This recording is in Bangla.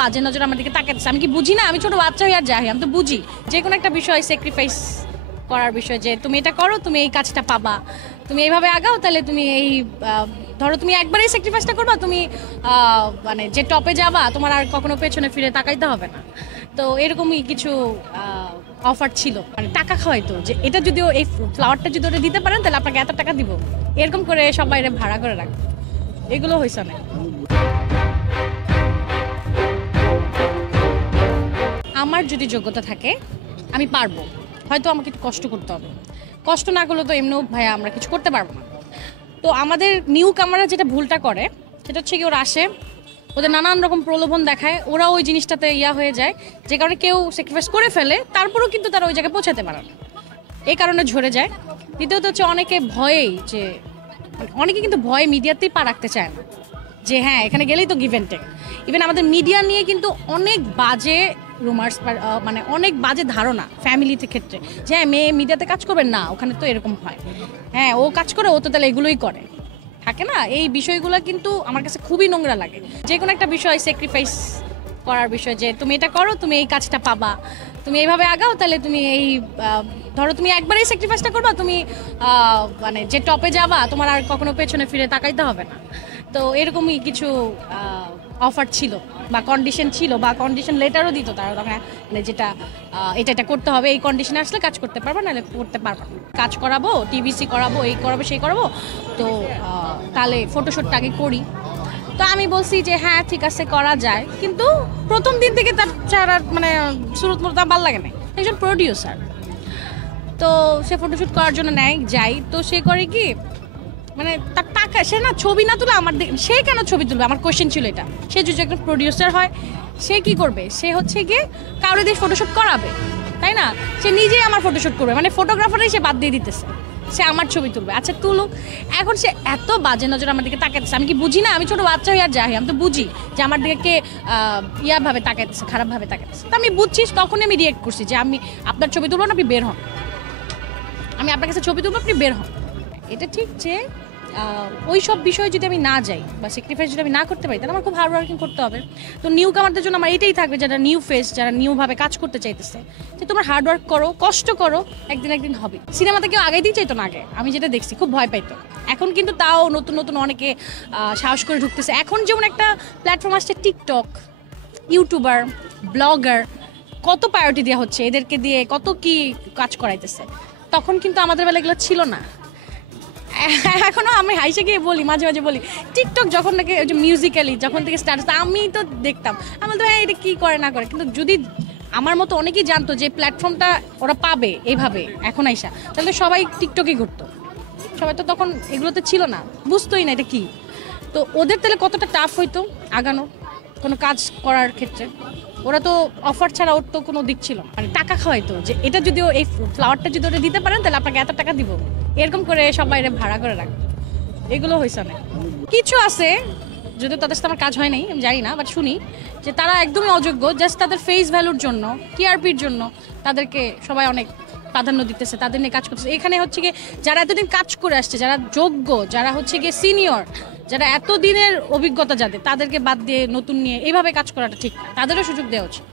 বাজে নজর আমার দিকে তাকাচ্ছে। আমি কি বুঝি না? আমি ছোট বাচ্চা হই আর যাই, আমি তো বুঝি যে কোনো একটা বিষয় স্যাক্রিফাইস করার বিষয়, যে তুমি এটা করো, তুমি এই কাজটা পাবা, তুমি এইভাবে আগাও, তাহলে তুমি এই ধরো তুমি একবারই স্যাক্রিফাইসটা করবা, তুমি মানে যে টপে যাবা তোমার আর কখনো পেছনে ফিরে তাকাইতে হবে না। তো এরকমই কিছু অফার ছিল, মানে টাকা খাওয়াইতো, যে এটা যদিও এই ফ্লাওয়ারটা যদি ওটা দিতে পারেন তাহলে আপনাকে এত টাকা দিব, এরকম করে সবাই ভাড়া করে রাখতো। এগুলো হয়েছে না। আমার যদি যোগ্যতা থাকে আমি পারবো, হয়তো আমাকে একটু কষ্ট করতে হবে। কষ্ট না করলে তো এমনিও ভাইয়া আমরা কিছু করতে পারবো না। তো আমাদের নিউ কামাররা যেটা ভুলটা করে সেটা হচ্ছে কি, ওরা আসে, ওদের নানান রকম প্রলোভন দেখায়, ওরা ওই জিনিসটাতে হয়ে যায়, যে কারণে কেউ স্যাক্রিফাইস করে ফেলে, তারপরেও কিন্তু তারা ওই জায়গায় পৌঁছাতে পারে না, এই কারণে ঝরে যায়। দ্বিতীয়ত হচ্ছে অনেকে ভয়েই, যে অনেকে কিন্তু ভয়ে মিডিয়াতেই পা রাখতে চায় না, যে হ্যাঁ এখানে গেলেই তো গিভ অ্যান্ড টেক। ইভেন আমাদের মিডিয়া নিয়ে কিন্তু অনেক বাজে রুমার্স, মানে অনেক বাজে ধারণা ফ্যামিলিতে ক্ষেত্রে, যে হ্যাঁ মেয়ে মিডিয়াতে কাজ করবে না, ওখানে তো এরকম হয়, হ্যাঁ ও কাজ করে, ও তো তাহলে এগুলোই করে, থাকে না? এই বিষয়গুলো কিন্তু আমার কাছে খুবই নোংরা লাগে। যে কোনো একটা বিষয় স্যাক্রিফাইস করার বিষয়, যে তুমি এটা করো, তুমি এই কাজটা পাবা, তুমি এইভাবে আগাও, তাহলে তুমি এই ধরো তুমি একবারই স্যাক্রিফাইসটা করবা, তুমি মানে যে টপে যাবা তোমার আর কখনো পেছনে ফিরে তাকাইতে হবে না। তো এরকমই কিছু অফার ছিল বা কন্ডিশন ছিল, বা কন্ডিশন লেটারও দিত তারা তখন, মানে যেটা এটা করতে হবে, এই কন্ডিশনে আসলে কাজ করতে পারবা, নাহলে করতে পারবা না। কাজ করাবো, টিভিসি করাবো, এই করাবো সেই করাবো, তো তাহলে ফটোশ্যুটটা আগে করি। তো আমি বলছি যে হ্যাঁ ঠিক আছে করা যায়, কিন্তু প্রথম দিন থেকে তার চেহারা মানে সুরত মতো ভালো লাগে না। একজন প্রডিউসার, তো সে ফটোশ্যুট করার জন্য নেয়, যাই, তো সে করে কি, মানে তার টাকা, সে না ছবি না তুলে আমার, সে কেন ছবি তুলবে? আমার কোয়েশ্চেন ছিল এটা। সে যদি একজন প্রডিউসার হয়, সে কি করবে? সে হচ্ছে গিয়ে কারোর দিয়ে ফটোশ্যুট করাবে, তাই না? সে নিজেই আমার ফটোশ্যুট করবে, মানে ফটোগ্রাফারই সে বাদ দিয়ে দিতেছে, সে আমার ছবি তুলবে। আচ্ছা তুলুক, এখন সে এত বাজে নজর আমার দিকে তাকাইতেছে। আমি কি বুঝি না? আমি ছোট বাচ্চা হই আর যাই, আমি তো বুঝি যে আমার দিকে কে ইয়াভাবে তাকাইতেছে, খারাপভাবে তাকাইতেছে। তো আমি বুঝছি, তখনই আমি রিয়েক্ট করছি যে আমি আপনার ছবি তুলবো না, আপনি বের হন, আমি আপনার কাছে ছবি তুলবো, আপনি বের হন। এটা ঠিক যে ওই সব বিষয়ে যদি আমি না যাই বা স্যাক্রিফাইস যদি আমি না করতে পারি, তাহলে আমার খুব হার্ড ওয়ার্কিং করতে হবে। তো নিউ কামারদের জন্য আমার এটাই থাকবে, যারা নিউ ফেস, যারা নিউভাবে কাজ করতে চাইতেছে, যে তোমার হার্ড ওয়ার্ক করো, কষ্ট করো, একদিন হবে। সিনেমাতে কেউ আগেই চাইতো না, আগে আমি যেটা দেখছি খুব ভয় পাইতো। এখন কিন্তু তাও নতুন নতুন অনেকে সাহস করে ঢুকতেছে। এখন যেমন একটা প্ল্যাটফর্ম আসছে টিকটক, ইউটিউবার, ব্লগার, কত প্রায়োরিটি দেওয়া হচ্ছে এদেরকে দিয়ে, কত কি কাজ করাইতেছে। তখন কিন্তু আমাদের বেলা এগুলো ছিল না। এখনো আমি হাইসে গিয়ে বলি, মাঝে মাঝে বলি, টিকটক যখন নাকি ওই যে মিউজিক্যালি যখন থেকে স্টার্ট, আমি তো দেখতাম, আমি তো হ্যাঁ এটা কী করে না করে, কিন্তু যদি আমার মতো অনেকেই জানতো যে প্ল্যাটফর্মটা ওরা পাবে এইভাবে এখন আইসা, তাহলে সবাই টিকটকই করতো। সবাই তো তখন এগুলোতে ছিল না, বুঝতোই না এটা কী। তো ওদের তাহলে কতটা টাফ হইতো আগানো কোনো কাজ করার ক্ষেত্রে। ওরা তো অফার ছাড়া ওর তো কোনো দিক ছিল না, মানে টাকা খাওয়াইতো, যে এটা যদিও এই ফ্লাওয়ারটা যদি ওটা দিতে পারেন তাহলে আপনাকে এত টাকা দিব, এরকম করে সবাই ভাড়া করে রাখতো। এগুলো হয়েছে না। কিছু আছে যদিও তাদের সাথে আমার কাজ হয় নাই, আমি জানি না, বাট শুনি যে তারা একদমই অযোগ্য, জাস্ট তাদের ফেস ভ্যালুর জন্য, টিআরপির জন্য তাদেরকে সবাই অনেক প্রাধান্য দিতেছে, তাদের নিয়ে কাজ করতেছে। এখানে হচ্ছে গিয়ে যারা এতদিন কাজ করে আসছে, যারা যোগ্য, যারা হচ্ছে গিয়ে সিনিয়র, যারা এতদিনের অভিজ্ঞতা যাদের, তাদেরকে বাদ দিয়ে নতুন নিয়ে এইভাবে কাজ করাটা ঠিক না, তাদেরও সুযোগ দেওয়া উচিত।